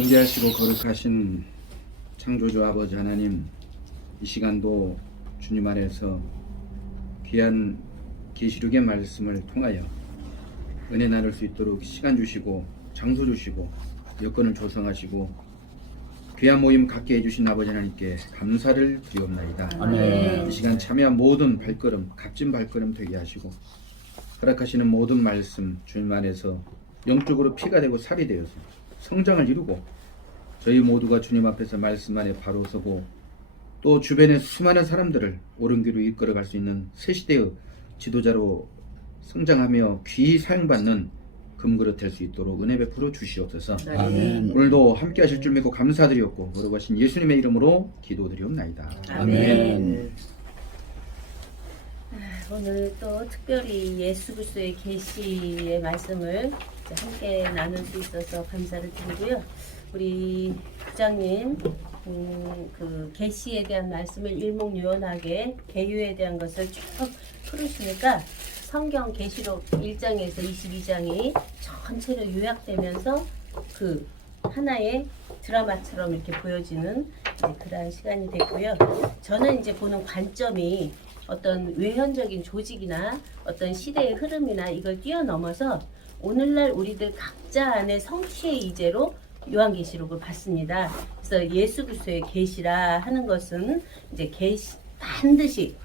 존귀하시고 거룩하신 창조주 아버지 하나님, 이 시간도 주님 안에서 귀한 계시록의 말씀을 통하여 은혜 나눌 수 있도록 시간 주시고 장소 주시고 여건을 조성하시고 귀한 모임 갖게 해주신 아버지 하나님께 감사를 드리옵나이다. 아멘. 이 시간 참여한 모든 발걸음, 값진 발걸음 되게 하시고 허락하시는 모든 말씀 주님 안에서 영적으로 피가 되고 살이 되어서 성장을 이루고 저희 모두가 주님 앞에서 말씀 안에 바로 서고 또 주변의 수많은 사람들을 옳은 길로 이끌어갈 수 있는 새 시대의 지도자로 성장하며 귀히 사용받는 금그릇 될 수 있도록 은혜 베풀어 주시옵소서. 아멘. 오늘도 함께 하실 줄 믿고 감사드리옵고 거룩하신 예수님의 이름으로 기도드리옵나이다. 아멘. 오늘 또 특별히 예수 그리스도의 계시의 말씀을 함께 나눌 수 있어서 감사를 드리고요. 우리 부장님 그 계시에 대한 말씀을 일목요연하게 계유에 대한 것을 쭉 풀으시니까 성경 계시록 1장에서 22장이 전체로 요약되면서 그 하나의 드라마처럼 이렇게 보여지는 그러한 시간이 됐고요. 저는 이제 보는 관점이 어떤 외현적인 조직이나 어떤 시대의 흐름이나 이걸 뛰어넘어서 오늘날 우리들 각자 안에 성취의 이제로 요한계시록을 봤습니다. 그래서 예수 그리스도의 계시라 하는 것은 이제 계시 반드시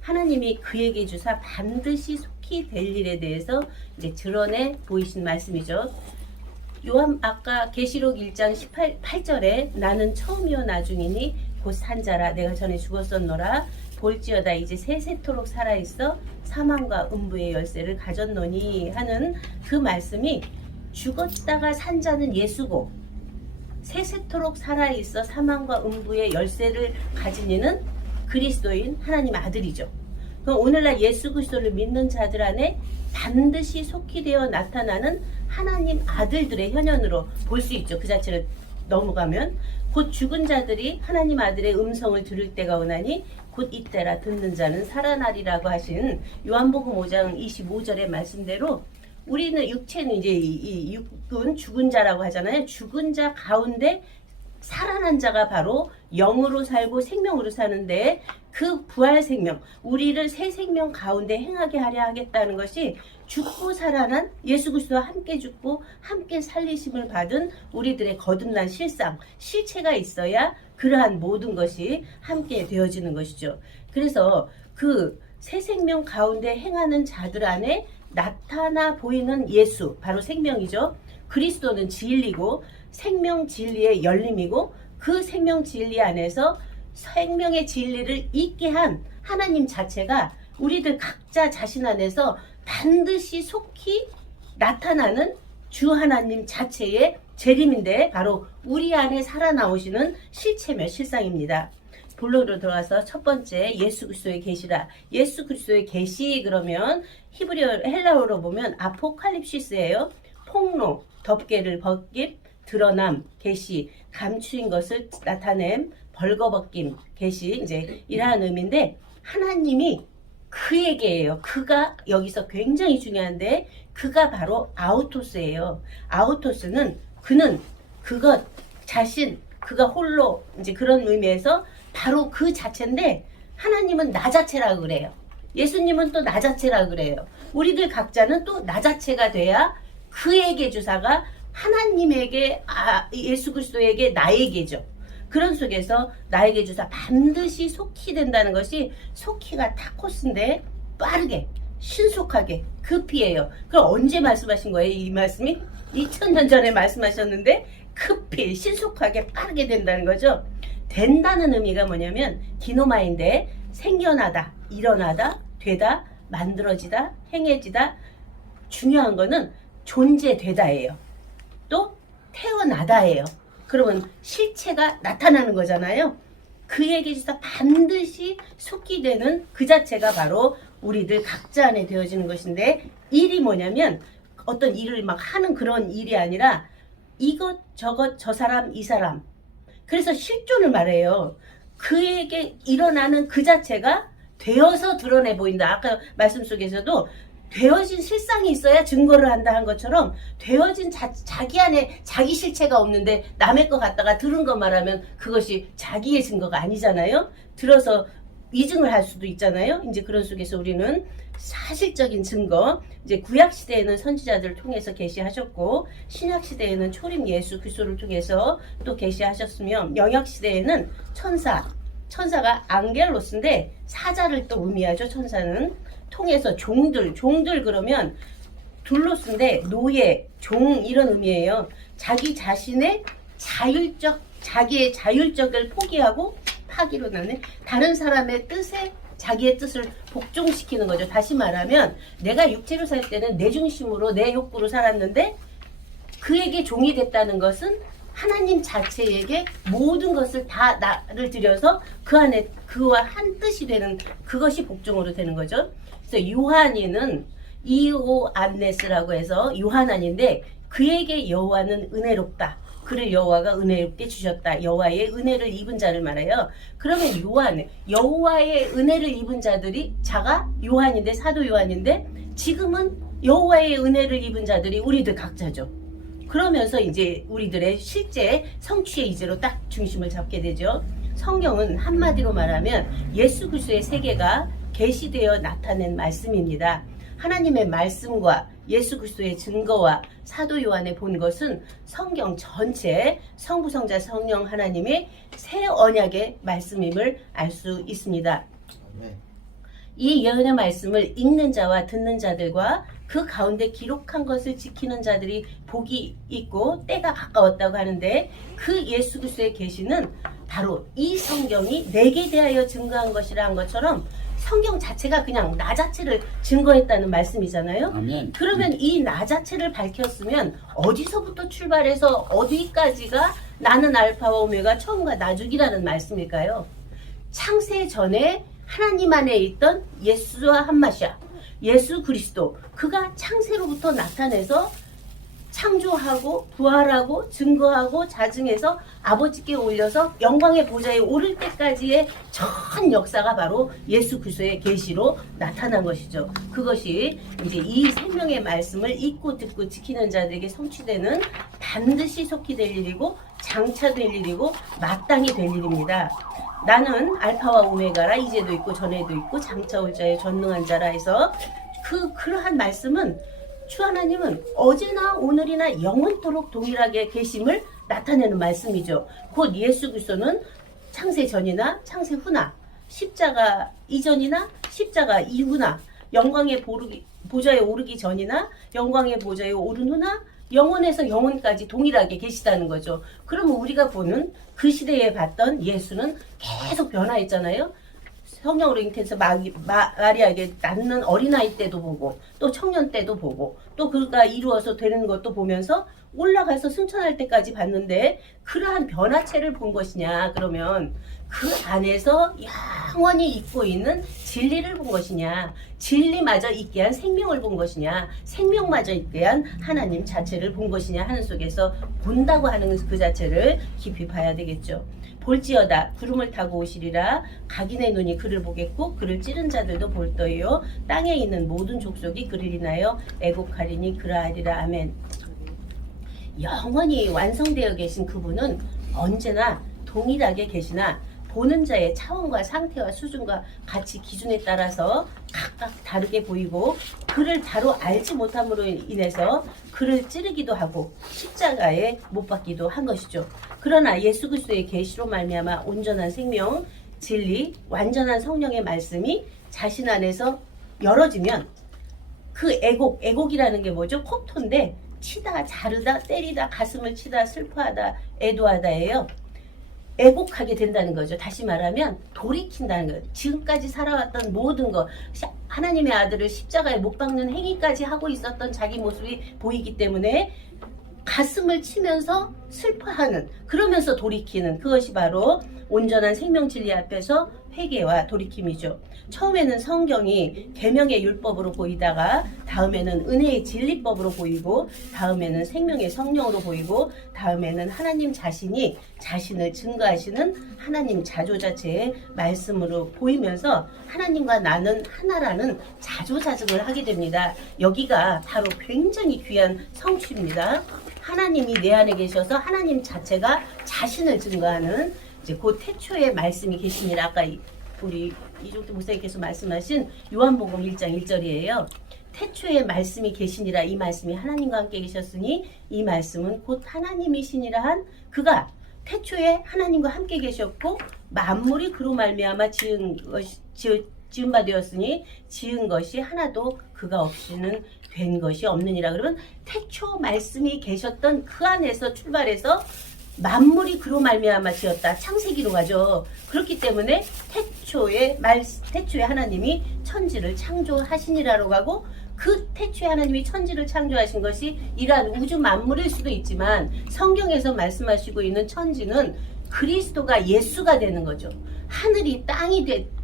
하나님이 그에게 주사 반드시 속히 될 일에 대해서 이제 드러내 보이신 말씀이죠. 요한 아까 계시록 1장 18절에 나는 처음이요 나중이니 곧 산자라 내가 전에 죽었었노라 볼지어다 이제 세세토록 살아있어 사망과 음부의 열쇠를 가졌노니 하는 그 말씀이 죽었다가 산 자는 예수고 세세토록 살아있어 사망과 음부의 열쇠를 가진 이는 그리스도인 하나님 아들이죠. 그럼 오늘날 예수 그리스도를 믿는 자들 안에 반드시 속히 되어 나타나는 하나님 아들들의 현현으로 볼 수 있죠. 그 자체를 넘어가면 곧 죽은 자들이 하나님 아들의 음성을 들을 때가 오나니 곧 이때라 듣는 자는 살아나리라고 하신 요한복음 5장 25절의 말씀대로 우리는 육체는 이제 이 육은 죽은 자라고 하잖아요. 죽은 자 가운데 살아난 자가 바로 영으로 살고 생명으로 사는데 그 부활 생명, 우리를 새 생명 가운데 행하게 하려 하겠다는 것이 죽고 살아난 예수 그리스도와 함께 죽고 함께 살리심을 받은 우리들의 거듭난 실상, 실체가 있어야 그러한 모든 것이 함께 되어지는 것이죠. 그래서 그 새 생명 가운데 행하는 자들 안에 나타나 보이는 예수, 바로 생명이죠. 그리스도는 진리고 생명 진리의 열림이고 그 생명 진리 안에서 생명의 진리를 있게 한 하나님 자체가 우리들 각자 자신 안에서 반드시 속히 나타나는 주 하나님 자체의 재림인데 바로 우리 안에 살아나오시는 실체며 실상입니다. 본론으로 들어가서 첫 번째 예수 그리스도의 계시라. 예수 그리스도의 계시 그러면 히브리어 헬라어로 보면 아포칼립시스예요. 폭로, 덮개를 벗김, 드러남, 계시, 감추인 것을 나타냄, 벌거벗김, 계시 이제 이러한 의미인데 하나님이 그에게예요. 그가 여기서 굉장히 중요한데 그가 바로 아우토스예요. 아우토스는 그는 그것 자신 그가 홀로 이제 그런 의미에서 바로 그 자체인데 하나님은 나 자체라 그래요. 예수님은 또 나 자체라 그래요. 우리들 각자는 또 나 자체가 돼야 그에게 주사가 하나님에게 예수 그리스도에게 나에게죠. 그런 속에서 나에게 주사 반드시 속히 된다는 것이 속히가 타코스인데 빠르게 신속하게 급히예요. 그럼 언제 말씀하신 거예요? 이 말씀이 2000년 전에 말씀하셨는데 급히 신속하게 빠르게 된다는 거죠. 된다는 의미가 뭐냐면 디노마인데 생겨나다, 일어나다, 되다, 만들어지다, 행해지다. 중요한 거는 존재되다예요. 또 태어나다예요. 그러면 실체가 나타나는 거잖아요. 그에게 주사 반드시 속히 되는 그 자체가 바로 우리들 각자 안에 되어지는 것인데 일이 뭐냐면 어떤 일을 막 하는 그런 일이 아니라 이것 저것 저 사람 이 사람 그래서 실존을 말해요. 그에게 일어나는 그 자체가 되어서 드러내 보인다. 아까 말씀 속에서도 되어진 실상이 있어야 증거를 한다 한 것처럼 되어진 자기 안에 자기 실체가 없는데 남의 거 갖다가 들은 거 말하면 그것이 자기의 증거가 아니잖아요. 들어서 위증을 할 수도 있잖아요. 이제 그런 속에서 우리는 사실적인 증거, 이제 구약 시대에는 선지자들을 통해서 계시하셨고 신약 시대에는 초림 예수 그리스도를 통해서 또 계시하셨으며 영약 시대에는 천사가 앙겔로스인데 사자를 또 의미하죠. 천사는 통해서 종들 그러면 둘로스인데 노예, 종 이런 의미예요. 자기 자신의 자기의 자율적을 포기하고 파기로 나는 다른 사람의 뜻에 자기의 뜻을 복종시키는 거죠. 다시 말하면 내가 육체로 살 때는 내 중심으로 내 욕구로 살았는데 그에게 종이 됐다는 것은 하나님 자체에게 모든 것을 다 나를 들여서 그 안에 그와 한 뜻이 되는 그것이 복종으로 되는 거죠. 그래서 요한이는 이오안네스라고 해서 요한안인데 그에게 여호와는 은혜롭다. 그를 여호와가 은혜롭게 주셨다. 여호와의 은혜를 입은 자를 말해요. 그러면 여호와의 은혜를 입은 자들이 자가 요한인데 사도 요한인데 지금은 여호와의 은혜를 입은 자들이 우리들 각자죠. 그러면서 이제 우리들의 실제 성취의 이제로 딱 중심을 잡게 되죠. 성경은 한마디로 말하면 예수 그리스도의 세계가 계시되어 나타낸 말씀입니다. 하나님의 말씀과 예수 그리스도의 증거와 사도 요한에 본 것은 성경 전체 성부 성자 성령 하나님의 새 언약의 말씀임을 알 수 있습니다. 이 예언의 말씀을 읽는 자와 듣는 자들과 그 가운데 기록한 것을 지키는 자들이 복이 있고 때가 가까웠다고 하는데 그 예수 그리스도의 계시는 바로 이 성경이 내게 대하여 증거한 것이라 한 것처럼 성경 자체가 그냥 나 자체를 증거했다는 말씀이잖아요. 아멘. 그러면 이 나 자체를 밝혔으면 어디서부터 출발해서 어디까지가 나는 알파와 오메가 처음과 나중이라는 말씀일까요? 창세 전에 하나님 안에 있던 예수와 한마시아 예수 그리스도 그가 창세로부터 나타내서 창조하고 부활하고 증거하고 자증해서 아버지께 올려서 영광의 보좌에 오를 때까지의 전 역사가 바로 예수 그리스도의 계시로 나타난 것이죠. 그것이 이제 이 생명의 말씀을 읽고 듣고 지키는 자들에게 성취되는 반드시 속히 될 일이고 장차 될 일이고 마땅히 될 일입니다. 나는 알파와 오메가라 이제도 있고 전에도 있고 장차 올 자의 전능한 자라 해서 그러한 말씀은 주 하나님은 어제나 오늘이나 영원토록 동일하게 계심을 나타내는 말씀이죠. 곧 예수 그리스도는 창세 전이나 창세 후나 십자가 이전이나 십자가 이후나 영광의 보좌에 오르기 전이나 영광의 보좌에 오른 후나 영원에서 영원까지 동일하게 계시다는 거죠. 그러면 우리가 보는 그 시대에 봤던 예수는 계속 변화했잖아요. 성령으로 잉태해서 마리아에게 낳는 어린아이 때도 보고 또 청년 때도 보고 또 그가 이루어서 되는 것도 보면서 올라가서 승천할 때까지 봤는데 그러한 변화체를 본 것이냐 그러면 그 안에서 영원히 있고 있는 진리를 본 것이냐 진리마저 있게 한 생명을 본 것이냐 생명마저 있게 한 하나님 자체를 본 것이냐 하는 속에서 본다고 하는 그 자체를 깊이 봐야 되겠죠. 볼지어다 구름을 타고 오시리라 각인의 눈이 그를 보겠고 그를 찌른 자들도 볼 터이요 땅에 있는 모든 족속이 그를 인하여 애곡하리니 그러하리라. 아멘. 영원히 완성되어 계신 그분은 언제나 동일하게 계시나 보는 자의 차원과 상태와 수준과 가치 기준에 따라서 각각 다르게 보이고 그를 바로 알지 못함으로 인해서 그를 찌르기도 하고 십자가에 못 박기도 한 것이죠. 그러나 예수 그리스도의 계시로 말미암아 온전한 생명, 진리, 완전한 성령의 말씀이 자신 안에서 열어지면 그 애곡이라는 게 뭐죠? 콕토인데 치다, 자르다, 때리다, 가슴을 치다, 슬퍼하다, 애도하다예요. 애곡하게 된다는 거죠. 다시 말하면 돌이킨다는 거예요. 지금까지 살아왔던 모든 것 하나님의 아들을 십자가에 못 박는 행위까지 하고 있었던 자기 모습이 보이기 때문에 가슴을 치면서 슬퍼하는 그러면서 돌이키는 그것이 바로 온전한 생명 진리 앞에서 회개와 돌이킴이죠. 처음에는 성경이 계명의 율법으로 보이다가 다음에는 은혜의 진리법으로 보이고 다음에는 생명의 성령으로 보이고 다음에는 하나님 자신이 자신을 증거하시는 하나님 자조자체의 말씀으로 보이면서 하나님과 나는 하나라는 자조자증을 하게 됩니다. 여기가 바로 굉장히 귀한 성취입니다. 하나님이 내 안에 계셔서 하나님 자체가 자신을 증거하는 이제 그 태초의 말씀이 계시니라. 아까 우리 이종태 목사님께서 말씀하신 요한복음 1장 1절이에요. 태초에 말씀이 계시니라. 이 말씀이 하나님과 함께 계셨으니 이 말씀은 곧 하나님이시니라 한 그가 태초에 하나님과 함께 계셨고 만물이 그로 말미암아 지은 바 되었으니 지은 것이 하나도 그가 없이는 된 것이 없느니라. 그러면 태초 말씀이 계셨던 그 안에서 출발해서 만물이 그로 말미암아 지었다. 창세기로 가죠. 그렇기 때문에 태초에 하나님이 천지를 창조하시니라고 하고 그 태초에 하나님이 천지를 창조하신 것이 이러한 우주 만물일 수도 있지만 성경에서 말씀하시고 있는 천지는 그리스도가 예수가 되는 거죠. 하늘이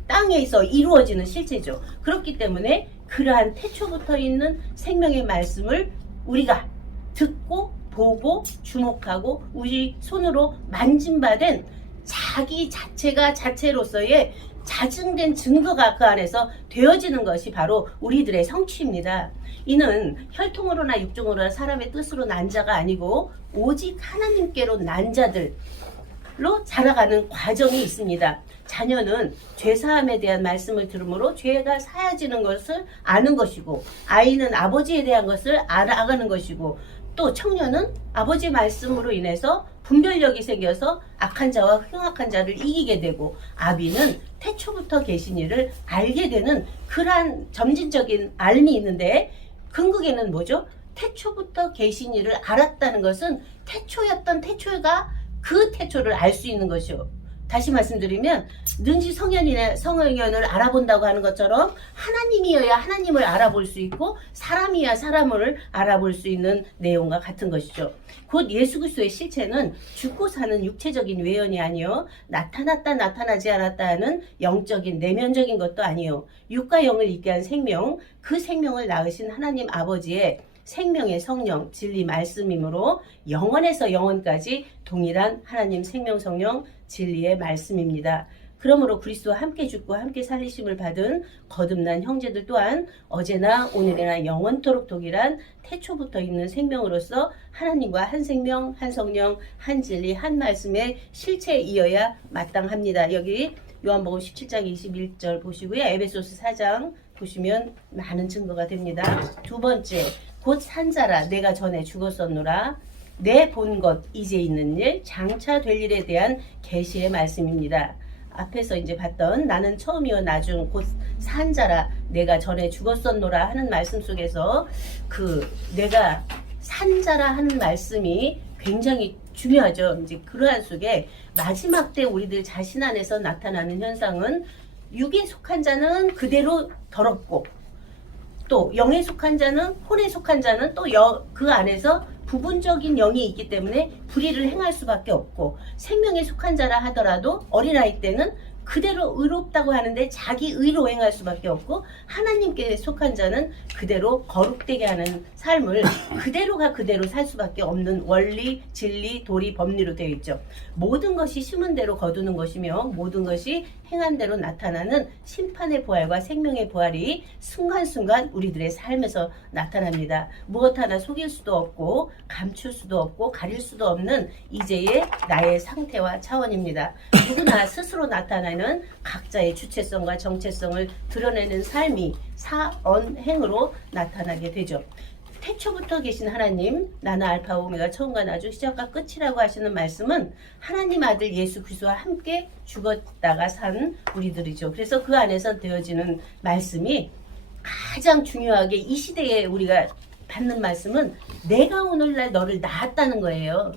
땅에서 이루어지는 실체죠. 그렇기 때문에 그러한 태초부터 있는 생명의 말씀을 우리가 듣고 보고 주목하고 우리 손으로 만짐받은 자기 자체가 자체로서의 자증된 증거가 그 안에서 되어지는 것이 바로 우리들의 성취입니다. 이는 혈통으로나 육종으로나 사람의 뜻으로 난 자가 아니고 오직 하나님께로 난 자들로 자라가는 과정이 있습니다. 자녀는 죄사함에 대한 말씀을 들으므로 죄가 사해지는 것을 아는 것이고 아이는 아버지에 대한 것을 알아가는 것이고 또 청년은 아버지 말씀으로 인해서 분별력이 생겨서 악한 자와 흉악한 자를 이기게 되고 아비는 태초부터 계신 이를 알게 되는 그러한 점진적인 알미 있는데 근극에는 뭐죠? 태초부터 계신 이를 알았다는 것은 태초였던 태초가 그 태초를 알 수 있는 것이요. 다시 말씀드리면 능지 성현을 알아본다고 하는 것처럼 하나님이어야 하나님을 알아볼 수 있고 사람이야 사람을 알아볼 수 있는 내용과 같은 것이죠. 곧 예수 그리스도의 실체는 죽고 사는 육체적인 외연이 아니요 나타났다 나타나지 않았다 하는 영적인 내면적인 것도 아니요 육과 영을 있게 한 생명 그 생명을 낳으신 하나님 아버지의 생명의 성령 진리 말씀이므로 영원에서 영원까지 동일한 하나님 생명 성령 진리의 말씀입니다. 그러므로 그리스도와 함께 죽고 함께 살리심을 받은 거듭난 형제들 또한 어제나 오늘이나 영원토록 동일한 태초부터 있는 생명으로서 하나님과 한 생명, 한 성령, 한 진리, 한 말씀의 실체이어야 마땅합니다. 여기 요한복음 17장 21절 보시고요. 에베소서 4장 보시면 많은 증거가 됩니다. 두 번째, 곧 산자라 내가 전에 죽었었노라. 내 본 것 이제 있는 일 장차 될 일에 대한 계시의 말씀입니다. 앞에서 이제 봤던 나는 처음이요 나중 곧 산자라 내가 전에 죽었었노라 하는 말씀 속에서 그 내가 산자라 하는 말씀이 굉장히 중요하죠. 이제 그러한 속에 마지막 때 우리들 자신 안에서 나타나는 현상은 육에 속한 자는 그대로 더럽고 또 영에 속한 자는 혼에 속한 자는 또 그 안에서 부분적인 영이 있기 때문에 불의를 행할 수밖에 없고 생명에 속한 자라 하더라도 어린아이 때는 그대로 의롭다고 하는데 자기 의로 행할 수밖에 없고 하나님께 속한 자는 그대로 거룩되게 하는 삶을 그대로가 그대로 살 수밖에 없는 원리, 진리, 도리, 법리로 되어 있죠. 모든 것이 심은 대로 거두는 것이며 모든 것이 행한 대로 나타나는 심판의 부활과 생명의 부활이 순간순간 우리들의 삶에서 나타납니다. 무엇 하나 속일 수도 없고 감출 수도 없고 가릴 수도 없는 이제의 나의 상태와 차원입니다. 누구나 스스로 나타나는 각자의 주체성과 정체성을 드러내는 삶이 사언행으로 나타나게 되죠. 태초부터 계신 하나님, 나는 알파 오메가 처음과 나중 시작과 끝이라고 하시는 말씀은 하나님 아들 예수 그리스도와 함께 죽었다가 산 우리들이죠. 그래서 그 안에서 되어지는 말씀이 가장 중요하게 이 시대에 우리가 받는 말씀은 내가 오늘날 너를 낳았다는 거예요.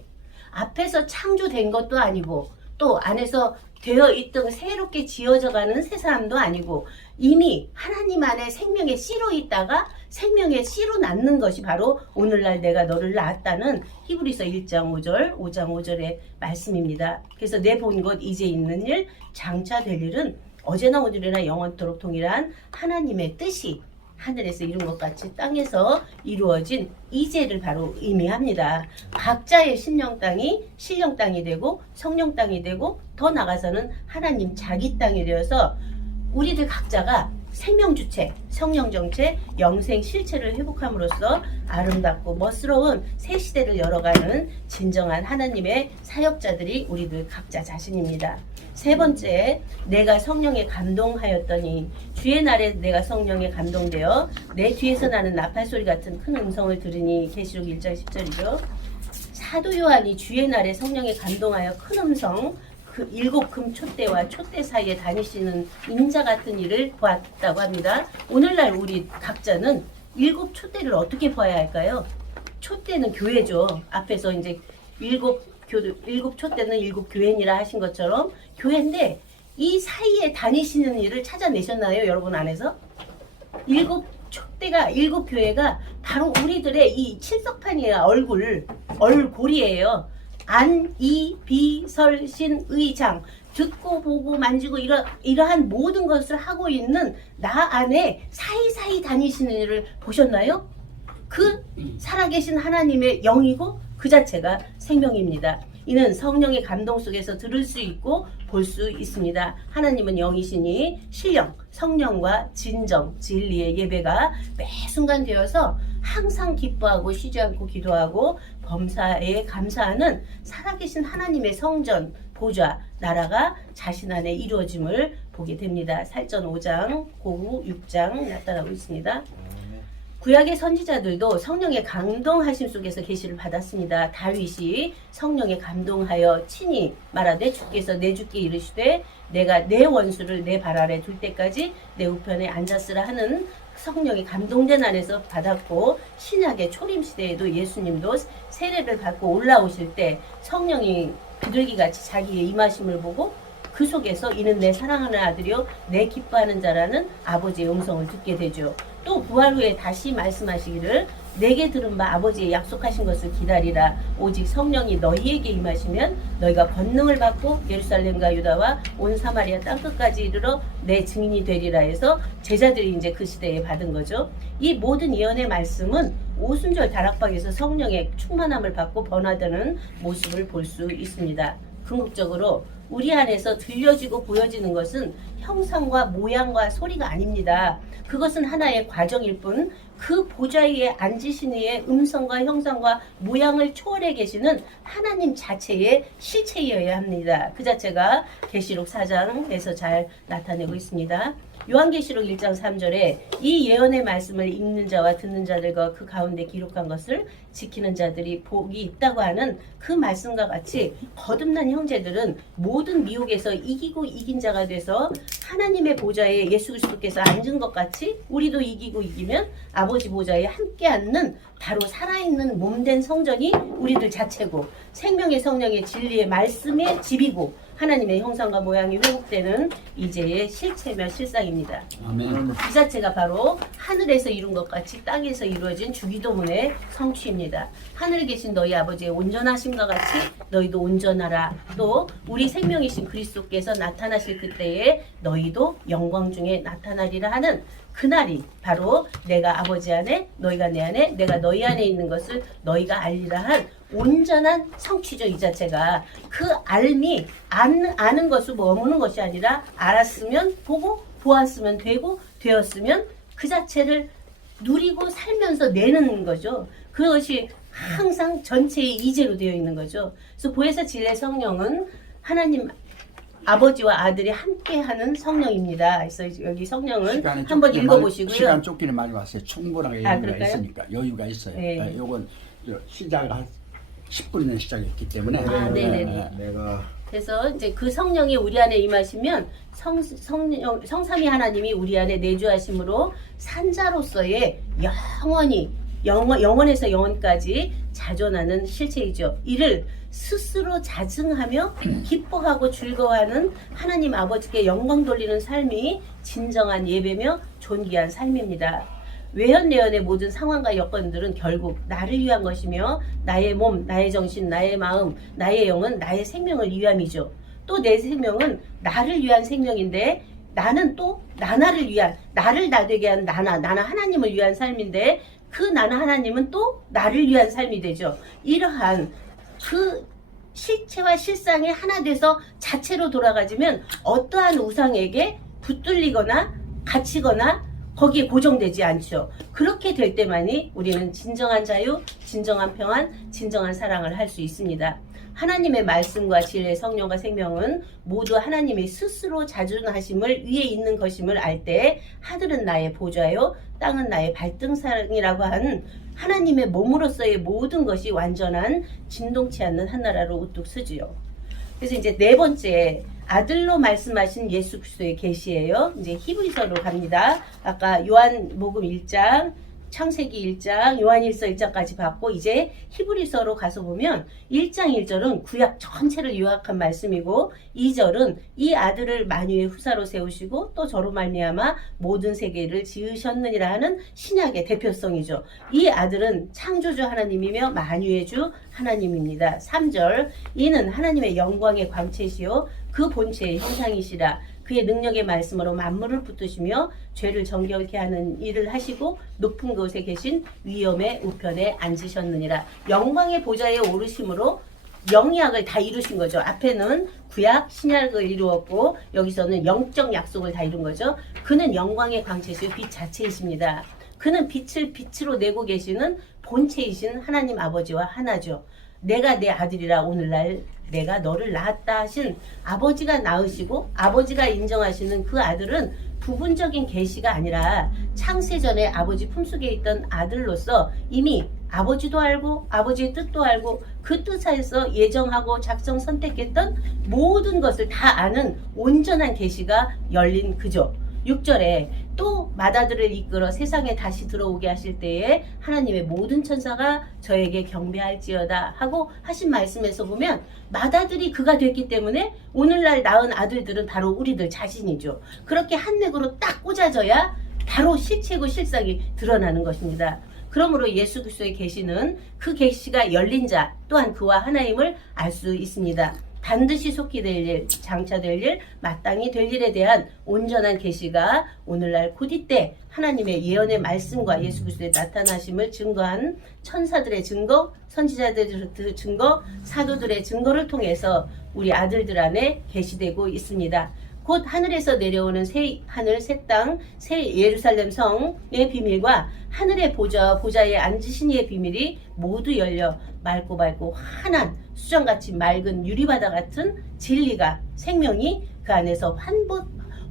앞에서 창조된 것도 아니고 또 안에서 되어 있던 새롭게 지어져가는 새 사람도 아니고 이미 하나님 안에 생명의 씨로 있다가 생명의 씨로 낳는 것이 바로 오늘날 내가 너를 낳았다는 히브리서 1장 5절, 5장 5절의 말씀입니다. 그래서 내 본 것 이제 있는 일, 장차 될 일은 어제나 오늘이나 영원토록 동일한 하나님의 뜻이 하늘에서 이룬 것 같이 땅에서 이루어진 이제를 바로 의미합니다. 각자의 심령 땅이 신령 땅이 되고 성령 땅이 되고 더 나아가서는 하나님 자기 땅이 되어서 우리들 각자가 생명 주체, 성령 정체, 영생 실체를 회복함으로써 아름답고 멋스러운 새 시대를 열어가는 진정한 하나님의 사역자들이 우리들 각자 자신입니다. 세 번째, 내가 성령에 감동하였더니 주의 날에 내가 성령에 감동되어 내 뒤에서 나는 나팔소리 같은 큰 음성을 들으니 계시록 1장 10절이죠. 사도 요한이 주의 날에 성령에 감동하여 큰 음성 그 7금 촛대와 촛대 사이에 다니시는 인자 같은 일을 보았다고 합니다. 오늘날 우리 각자는 7 촛대를 어떻게 봐야 할까요? 촛대는 교회죠. 앞에서 이제 7 촛대는 7 교회니라 하신 것처럼 교회인데 이 사이에 다니시는 일을 찾아내셨나요? 여러분 안에서? 7 촛대가 7 교회가 바로 우리들의 이 칠석판이야 얼굴이에요. 안, 이, 비, 설, 신, 의, 장 듣고 보고 만지고 이러한 모든 것을 하고 있는 나 안에 사이사이 다니시는 일을 보셨나요? 그 살아계신 하나님의 영이고 그 자체가 생명입니다. 이는 성령의 감동 속에서 들을 수 있고 볼 수 있습니다. 하나님은 영이시니 신령, 성령과 진정, 진리의 예배가 매 순간 되어서 항상 기뻐하고 쉬지 않고 기도하고 범사에 감사하는 살아계신 하나님의 성전, 보좌, 나라가 자신 안에 이루어짐을 보게 됩니다. 살전 5장, 고구 6장 나타나고 있습니다. 구약의 선지자들도 성령의 감동하심 속에서 계시를 받았습니다. 다윗이 성령에 감동하여 친히 말하되 주께서 내 주께 이르시되 내가 내 원수를 내 발 아래 둘 때까지 내 우편에 앉았으라 하는 성령이 감동된 안에서 받았고, 신약의 초림 시대에도 예수님도 세례를 받고 올라오실 때 성령이 비둘기같이 자기의 임하심을 보고 그 속에서 이는 내 사랑하는 아들이요 내 기뻐하는 자라는 아버지의 음성을 듣게 되죠. 또 부활 후에 다시 말씀하시기를 내게 들은 바 아버지의 약속하신 것을 기다리라. 오직 성령이 너희에게 임하시면 너희가 권능을 받고 예루살렘과 유다와 온 사마리아 땅끝까지 이르러 내 증인이 되리라 해서 제자들이 이제 그 시대에 받은 거죠. 이 모든 예언의 말씀은 오순절 다락방에서 성령의 충만함을 받고 번화되는 모습을 볼 수 있습니다. 궁극적으로 우리 안에서 들려지고 보여지는 것은 형상과 모양과 소리가 아닙니다. 그것은 하나의 과정일 뿐 그 보좌 위에 앉으신 이의 음성과 형상과 모양을 초월해 계시는 하나님 자체의 실체이어야 합니다. 그 자체가 계시록 4장에서 잘 나타내고 있습니다. 요한계시록 1장 3절에 이 예언의 말씀을 읽는 자와 듣는 자들과 그 가운데 기록한 것을 지키는 자들이 복이 있다고 하는 그 말씀과 같이 거듭난 형제들은 모든 미혹에서 이기고 이긴 자가 돼서 하나님의 보좌에 예수 그리스도께서 앉은 것 같이 우리도 이기고 이기면 아버지 보좌에 함께 앉는 바로 살아있는 몸된 성전이 우리들 자체고, 생명의 성령의 진리의 말씀의 집이고 하나님의 형상과 모양이 회복되는 이제의 실체며 실상입니다. 아멘. 이 자체가 바로 하늘에서 이룬 것 같이 땅에서 이루어진 주기도문의 성취입니다. 하늘에 계신 너희 아버지의 온전하심과 같이 너희도 온전하라. 또 우리 생명이신 그리스도께서 나타나실 그때에 너희도 영광 중에 나타나리라 하는 그날이 바로 내가 아버지 안에 너희가 내 안에 내가 너희 안에 있는 것을 너희가 알리라 한 온전한 성취죠. 이 자체가 그 알미 아는 것을 머무는 것이 아니라 알았으면 보고 보았으면 되고 되었으면 그 자체를 누리고 살면서 내는 거죠. 그것이 항상 전체의 이제로 되어 있는 거죠. 그래서 보혜사 진례 성령은 하나님 아버지와 아들이 함께하는 성령입니다. 그래서 여기 성령은 한번 읽어보시고요. 시간 쫓기는 많이 왔어요. 충분하게 여유가 그럴까요? 있으니까 여유가 있어요. 네. 요건 시작을 한 10분이나 시작했기 때문에. 네네네. 내가 그래서 이제 그 성령이 우리 안에 임하시면 성삼위 하나님이 우리 안에 내주하심으로 산자로서의 영원에서 영원까지 자존하는 실체이죠. 이를 스스로 자증하며 기뻐하고 즐거워하는 하나님 아버지께 영광 돌리는 삶이 진정한 예배며 존귀한 삶입니다. 외연내연의 모든 상황과 여건들은 결국 나를 위한 것이며 나의 몸, 나의 정신, 나의 마음, 나의 영은 나의 생명을 위함이죠. 또 내 생명은 나를 위한 생명인데 나는 또 나나를 위한, 나를 나되게 한 나나 하나님을 위한 삶인데 그 나나 하나님은 또 나를 위한 삶이 되죠. 이러한 그 실체와 실상이 하나 돼서 자체로 돌아가지면 어떠한 우상에게 붙들리거나 갇히거나 거기에 고정되지 않죠. 그렇게 될 때만이 우리는 진정한 자유, 진정한 평안, 진정한 사랑을 할 수 있습니다. 하나님의 말씀과 진리의 성령과 생명은 모두 하나님이 스스로 자존하심을 위에 있는 것임을 알 때 하늘은 나의 보좌요 땅은 나의 발등상이라고 한 하나님의 몸으로서의 모든 것이 완전한 진동치 않는 한나라로 우뚝 서지요. 그래서 이제 네 번째 아들로 말씀하신 예수 그리스도의 계시예요. 이제 히브리서로 갑니다. 아까 요한복음 1장, 창세기 1장, 요한일서 1장까지 봤고 이제 히브리서로 가서 보면 1장 1절은 구약 전체를 요약한 말씀이고 2절은 이 아들을 만유의 후사로 세우시고 또 저로 말미암아 모든 세계를 지으셨느니라 하는 신약의 대표성이죠. 이 아들은 창조주 하나님이며 만유의 주 하나님입니다. 3절 이는 하나님의 영광의 광채시요 그 본체의 형상이시라. 그의 능력의 말씀으로 만물을 붙드시며 죄를 정결케 하는 일을 하시고 높은 곳에 계신 위엄의 우편에 앉으셨느니라. 영광의 보좌에 오르심으로 영약을 다 이루신 거죠. 앞에는 구약 신약을 이루었고 여기서는 영적 약속을 다 이룬 거죠. 그는 영광의 광채시요 빛 자체이십니다. 그는 빛을 빛으로 내고 계시는 본체이신 하나님 아버지와 하나죠. 내가 내 아들이라 오늘날 내가 너를 낳았다 하신 아버지가 낳으시고 아버지가 인정하시는 그 아들은 부분적인 계시가 아니라 창세전에 아버지 품속에 있던 아들로서 이미 아버지도 알고 아버지의 뜻도 알고 그 뜻에서 예정하고 작성 선택했던 모든 것을 다 아는 온전한 계시가 열린 그죠. 6절에 또 마다들을 이끌어 세상에 다시 들어오게 하실 때에 하나님의 모든 천사가 저에게 경배할지어다 하고 하신 말씀에서 보면 마다들이 그가 됐기 때문에 오늘날 낳은 아들들은 바로 우리들 자신이죠. 그렇게 한 맥으로 딱 꽂아져야 바로 실체고 실상이 드러나는 것입니다. 그러므로 예수 그리스도의 계시는 그 계시가 열린 자 또한 그와 하나임을 알 수 있습니다. 반드시 속히 될 일, 장차될 일, 마땅히 될 일에 대한 온전한 계시가 오늘날 곧 이때 하나님의 예언의 말씀과 예수 그리스도의 나타나심을 증거한 천사들의 증거, 선지자들의 증거, 사도들의 증거를 통해서 우리 아들들 안에 계시되고 있습니다. 곧 하늘에서 내려오는 새 하늘, 새 땅, 새 예루살렘 성의 비밀과 하늘의 보좌에 앉으신 이의 비밀이 모두 열려 맑고 환한 수정같이 맑은 유리바다 같은 진리가 생명이 그 안에서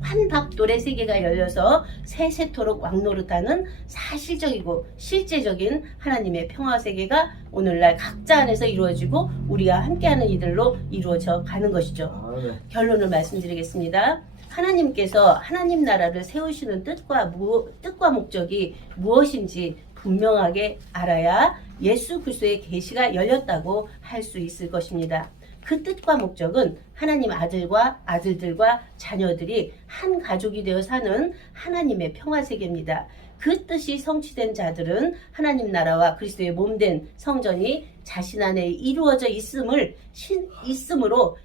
환박돌의 세계가 열려서 세세토록 왕노릇하는 사실적이고 실제적인 하나님의 평화 세계가 오늘날 각자 안에서 이루어지고 우리가 함께하는 이들로 이루어져 가는 것이죠. 결론을 말씀드리겠습니다. 하나님께서 하나님 나라를 세우시는 뜻과 목적이 무엇인지 분명하게 알아야 예수 그리스도의 계시가 열렸다고 할 수 있을 것입니다. 그 뜻과 목적은 하나님 아들과 아들들과 자녀들이 한 가족이 되어 사는 하나님의 평화세계입니다. 그 뜻이 성취된 자들은 하나님 나라와 그리스도의 몸된 성전이 자신 안에 이루어져 있음으로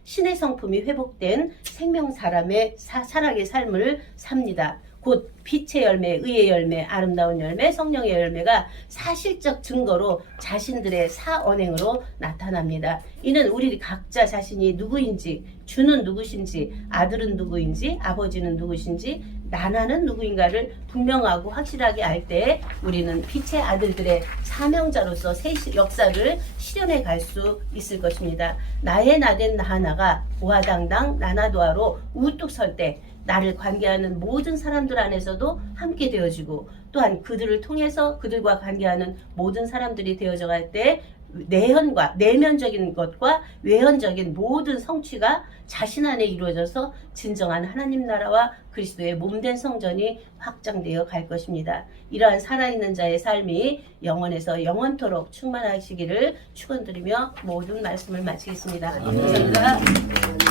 신의 성품이 회복된 생명 사람의 사랑의 삶을 삽니다. 곧 빛의 열매, 의의 열매, 아름다운 열매, 성령의 열매가 사실적 증거로 자신들의 사언행으로 나타납니다. 이는 우리 각자 자신이 누구인지, 주는 누구신지, 아들은 누구인지, 아버지는 누구신지, 나나는 누구인가를 분명하고 확실하게 알 때 우리는 빛의 아들들의 사명자로서 새 역사를 실현해 갈 수 있을 것입니다. 나의 나된 나하나가 우하당당 나나도하로 우뚝 설 때 나를 관계하는 모든 사람들 안에서도 함께 되어지고 또한 그들을 통해서 그들과 관계하는 모든 사람들이 되어져 갈 때 내면적인 것과 외현적인 모든 성취가 자신 안에 이루어져서 진정한 하나님 나라와 그리스도의 몸된 성전이 확장되어 갈 것입니다. 이러한 살아있는 자의 삶이 영원에서 영원토록 충만하시기를 축원드리며 모든 말씀을 마치겠습니다. 감사합니다.